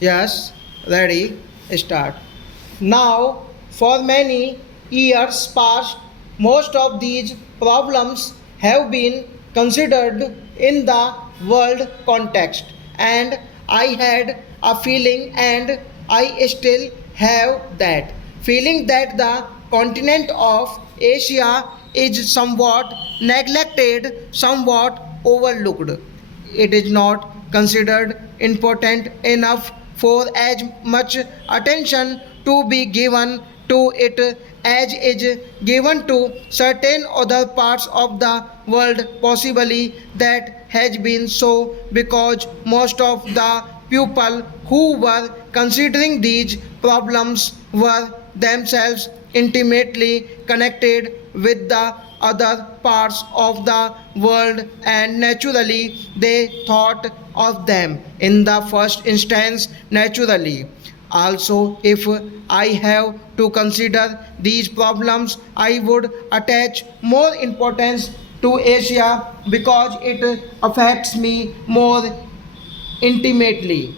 Yes, ready, start. Now, for many years past, most of these problems have been considered in the world context, and I had a feeling, and I still have that feeling, that the continent of Asia is somewhat neglected, somewhat overlooked. It is not considered important enough for as much attention to be given to it as is given to certain other parts of the world. Possibly that has been so because most of the people who were considering these problems were themselves intimately connected with the other parts of the world, and naturally they thought of them in the first instance. Naturally also, if I have to consider these problems, I would attach more importance to Asia because it affects me more intimately.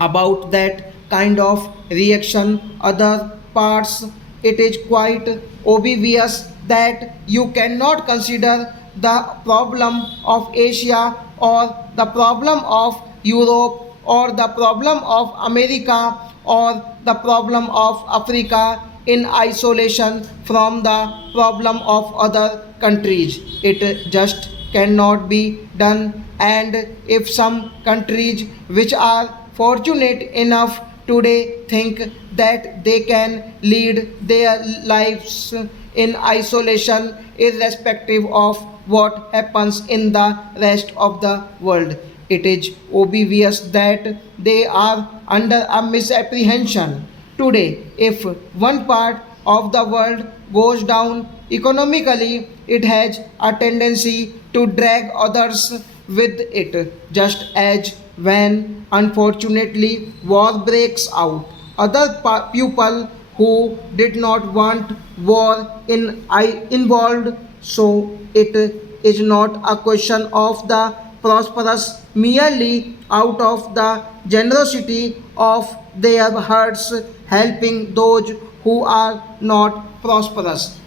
About that kind of reaction other parts, it is quite obvious that you cannot consider the problem of Asia or the problem of Europe or the problem of America or the problem of Africa in isolation from the problem of other countries. It just cannot be done, and if some countries which are fortunate enough today think that they can lead their lives in isolation irrespective of what happens in the rest of the world, it is obvious that they are under a misapprehension. Today, if one part of the world goes down economically, it has a tendency to drag others with it, just as when unfortunately war breaks out, other people who did not want war involved. So it is not a question of the prosperous merely out of the generosity of their hearts helping those who are not prosperous.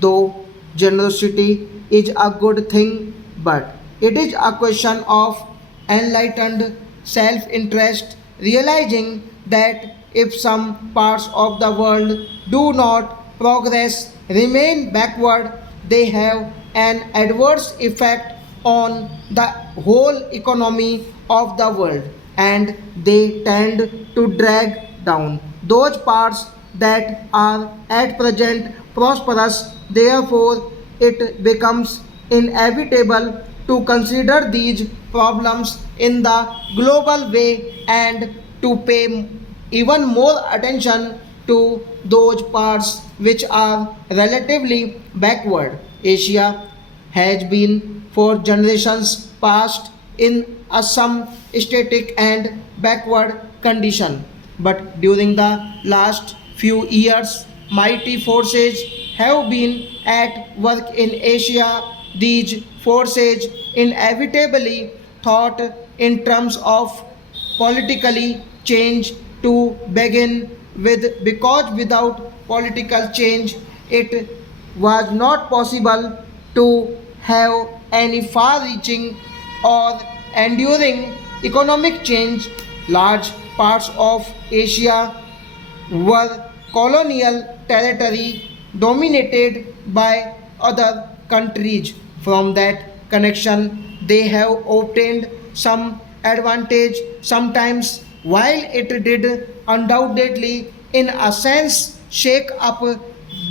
Though generosity is a good thing, but it is a question of enlightened self interest, realizing that if some parts of the world do not progress, remain backward, they have an adverse effect on the whole economy of the world, and they tend to drag down those parts that are at present prosperous. Therefore, it becomes inevitable to consider these problems in the global way and to pay even more attention to those parts which are relatively backward. Asia has been for generations past in a some static and backward condition, but during the last few years mighty forces have been at work in Asia. These forces inevitably thought in terms of politically change to begin with, because without political change it was not possible to have any far reaching or enduring economic change. Large parts of Asia were colonial territory dominated by other countries. From that connection, they have obtained some advantage sometimes, while it did undoubtedly, in a sense, shake up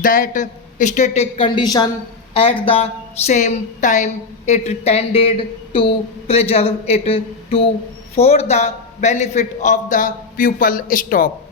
that static condition. At the same time, it tended to preserve it to for the benefit of the pupil. Stop.